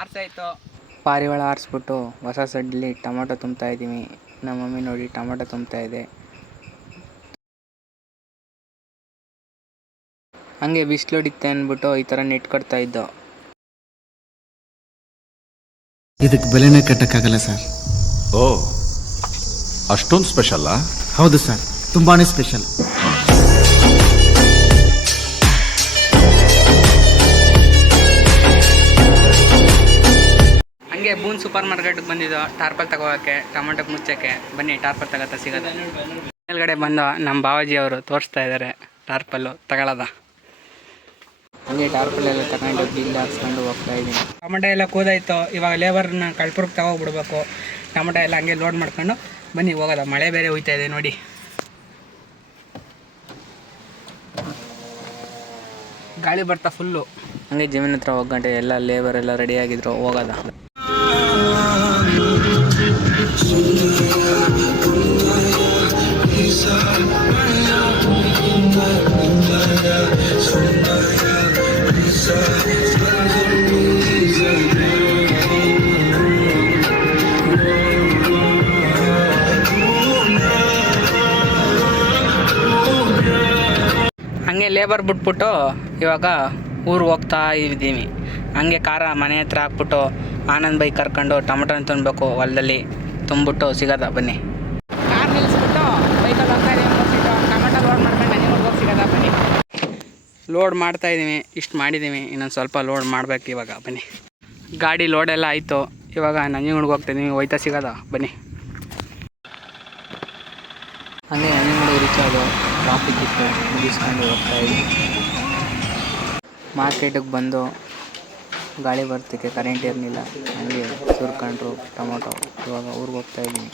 ಆರ್ಸಾಯ್ತು. ಪಾರಿವಾಳ ಆರಿಸ್ಬಿಟ್ಟು ಹೊಸ ಸಡ್ಲಿ ಟೊಮೊಟೊ ತುಂಬ್ತಾ ಇದ್ದೀವಿ ನಮ್ಮ ಮಮ್ಮಿ ನೋಡಿ ಟೊಮೊಟೊ ತುಂಬ್ತಾ ಇದೆ. ಹಂಗೆ ಬಿಸಿಲು ಹೊಡಿತೆ ಅಂದ್ಬಿಟ್ಟು ಈ ಥರ ನೆಟ್ ಕಟ್ತಾ ಇದ್ದೋ. ಇದಕ್ಕೆ ಬೆಲೆನೇ ಕಟ್ಟಕ್ಕಾಗಲ್ಲ ಸರ್. ಓ ಅಷ್ಟೊಂದು ಸ್ಪೆಷಲ್ಲಾ ಹೌದು ಸರ್ ತುಂಬಾನೇ ಸ್ಪೆಷಲ್ ಹಂಗೆ ಬೂನ್ ಸೂಪರ್ ಮಾರ್ಕೆಟ್ಗೆ ಬಂದಿದ್ದು ಟಾರ್ಪಲ್ ತಗೋಕ್ಕೆ ಟಮಾಟೋ ಮುಚ್ಚಕ್ಕೆ. ಬನ್ನಿ ಟಾರ್ಪಲ್ ತಗೋತ ಸಿಗೋದು. ಮೇಲ್ಗಡೆ ಬಂದು ನಮ್ಮ ಬಾವಾಜಿ ಅವರು ತೋರಿಸ್ತಾ ಇದ್ದಾರೆ ಟಾರ್ಪಲ್ಲು ತಗೊಳ್ಳೋದ ಹಂಗೆ ಟಾರ್ಪಲ್ ಎಲ್ಲ ತಗೊಂಡು ಬಿಲ್ ಹಾಕ್ಸ್ಕೊಂಡು ಹೋಗ್ತಾ ಇದ್ದೀನಿ. ಟೊಮೆಟೊ ಎಲ್ಲ ಕೂದಾಯ್ತು ಇವಾಗ ಲೇಬರ್ನ ಕಳ್ಪುರ್ಗೆ ತಗೋಗ್ಬಿಡ್ಬೇಕು ಟೊಮೊಟೊ ಎಲ್ಲ ಹಂಗೆ ಲೋಡ್ ಮಾಡ್ಕೊಂಡು ಬನ್ನಿ, ಹೋಗೋದ. ಮಳೆ ಬೇರೆ ಹೋಯ್ತಾ ಇದೆ, ನೋಡಿ. ಗಾಳಿ ಬರ್ತಾ ಫುಲ್ಲು ಹಂಗೆ ಜಮೀನ್ ಹತ್ರ ಹೋಗಂಟೆ ಎಲ್ಲ ಲೇಬರ್ ಎಲ್ಲ ರೆಡಿ ಆಗಿದ್ರು, ಹೋಗೋದ. ಹಂಗೆ ಲೇಬರ್ ಬಿಟ್ಬಿಟ್ಟು ಇವಾಗ ಊರಿಗೆ ಹೋಗ್ತಾ ಇದ್ದೀನಿ. ಹಂಗೆ ಕಾರ ಮನೆ ಹತ್ರ ಹಾಕ್ಬಿಟ್ಟು ಆನಂದ್ ಬೈಕ್ ಕರ್ಕೊಂಡು ಟೊಮೊಟೊ ತುಂಬಬೇಕು ಹೊಲದಲ್ಲಿ. ತುಂಬಿಟ್ಟು ಸಿಗೋದ ಬನ್ನಿ. ಕಾರ್ ನಿಲ್ಲಿಸ್ಬಿಟ್ಟು ಬೈಕಲ್ಲಿ ಹೋಗ್ತಾ ಮುಗಿಸಿಟ್ಟು ಲೋಡ್ ಮಾಡ್ಕೊಂಡು ಮನೆ ಹೋಗಿ ಸಿಗೋದ ಬನ್ನಿ. ಲೋಡ್ ಮಾಡ್ತಾ ಇದ್ದೀನಿ ಇಷ್ಟು ಮಾಡಿದ್ದೀನಿ ಇನ್ನೊಂದು ಸ್ವಲ್ಪ ಲೋಡ್ ಮಾಡ್ಬೇಕು ಇವಾಗ ಬನ್ನಿ. ಗಾಡಿ ಲೋಡ್ ಎಲ್ಲ ಆಯಿತು ಇವಾಗ ನಂಜನಗೂಡಿಗೆ ಹೋಗ್ತಾ ಹೋಯ್ತಾ ಸಿಗೋದ ಬನ್ನಿ. ಹಂಗೆ ನಂಜನಗೂಡು ರೀಚ್ ಟ್ರಾಫಿಕ್ ಇತ್ತು, ಮುಗಿಸ್ಕೊಂಡು ಹೋಗ್ತಾ ಮಾರ್ಕೆಟಿಗೆ ಬಂದು ಗಾಳಿ ಬರ್ತಿಕೆ ಕರೆಂಟ್ ಇರಲಿಲ್ಲ. ಹಂಗೆ ಸುರ್ಕೊಂಡ್ರು ಟೊಮೊಟೊ. ಇವಾಗ ಊರಿಗೆ ಹೋಗ್ತಾ ಇದ್ದೀನಿ.